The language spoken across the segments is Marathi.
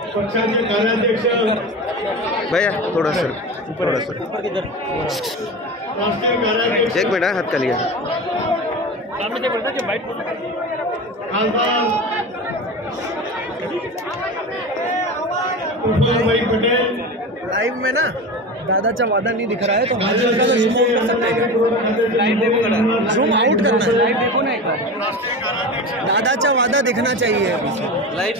पक्षाचे कार्याध्यक्ष भैया थोड़ा सर राष्ट्रीय कार्याध्यक्ष एक मिनट हाथ खाली खासदार भाई पटेल। लाइव में ना दादाचा वादा नहीं दिख रहा है तो हल्का सा जूम आउट कर सकते हैं। जूम आउट करना है, लाइव देखो ना एक बार। दादाचा वादा दिखना चाहिए लाइव।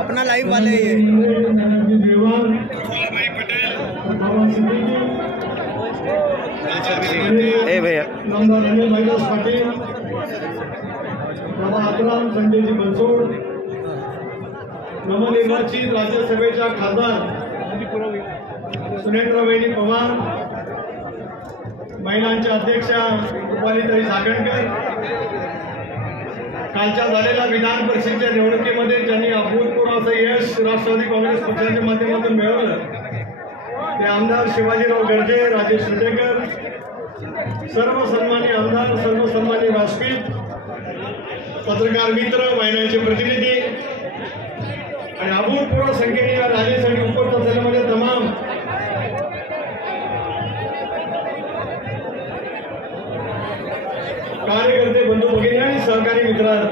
अपना लाइव वाले ये ए भैया संजयजी बनसोड नवनिर्वाचित राज्यसभेच्या खासदार सुनेत्रवहिनी पवार, महिलांच्या अध्यक्षा रुपालीताई सागणकर, कालच्या झालेल्या विधान परिषदेच्या निवडणुकीमध्ये ज्यांनी अभूतपूर्व असं यश राष्ट्रवादी काँग्रेस पक्षाच्या माध्यमातून मिळवलं ते आमदार शिवाजीराव गर्जे, राजेश शेटेकर, सर्व सन्मानी आमदार, सर्व सन्मानी व्यासपीठ, पत्रकार मित्र, महिलांचे प्रतिनिधी आणि अभूतपूर्व संख्येने या रॅलीसाठी उपस्थित असलेल्या तमाम कार्यकर्ते, बंधू भगिनी आणि सहकारी मित्रांनो,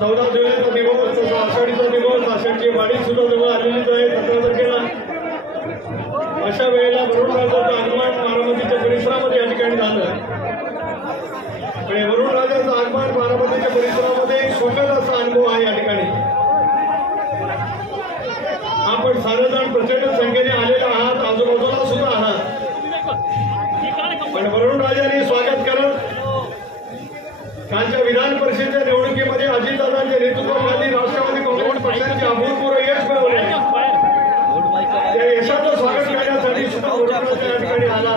14 जुलैचा दिवस, तसा आषाढीचा दिवस, आषाढीची वाढी सुद्धा जवळ आलेलीच आहे 17 तारखेला। अशा वेळेला वरुणराजाचं आगमन बारामतीच्या परिसरामध्ये या ठिकाणी झालं आणि वरुणराजाचं आगमन बारामतीच्या परिसरामध्ये एक सुखद असा अनुभव आहे या ठिकाणी। आपण सारेजण प्रचंड संख्येने आलेले आहात, आजूबाजूला सुद्धा आहात, पण वरुणराजांनी स्वागत करत कालच्या विधान परिषदेच्या निवडणुकीमध्ये अजितदादांच्या नेतृत्वाखाली राष्ट्रवादी काँग्रेस पक्षाचे अभूतपूर्व यश मिळवले। त्या यशाचं स्वागत करण्यासाठी सुद्धा वरुणराजा या ठिकाणी आला,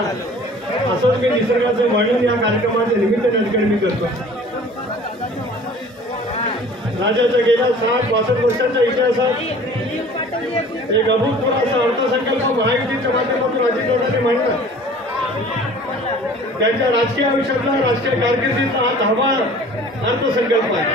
असंच मी निसर्गाचं वर्णन या कार्यक्रमाच्या निमित्ताने या ठिकाणी मी करतो। राज्याच्या गेल्या 60-62 वर्षांच्या इतिहासात एक अभूतपूर्व असा अर्थसंकल्प महायुतीच्या माध्यमातून अजितदादांनी मांडला। त्यांच्या राजकीय आयुष्यातला, राजकीय कारकिर्दीचा हा 10वा अर्थसंकल्प आहे।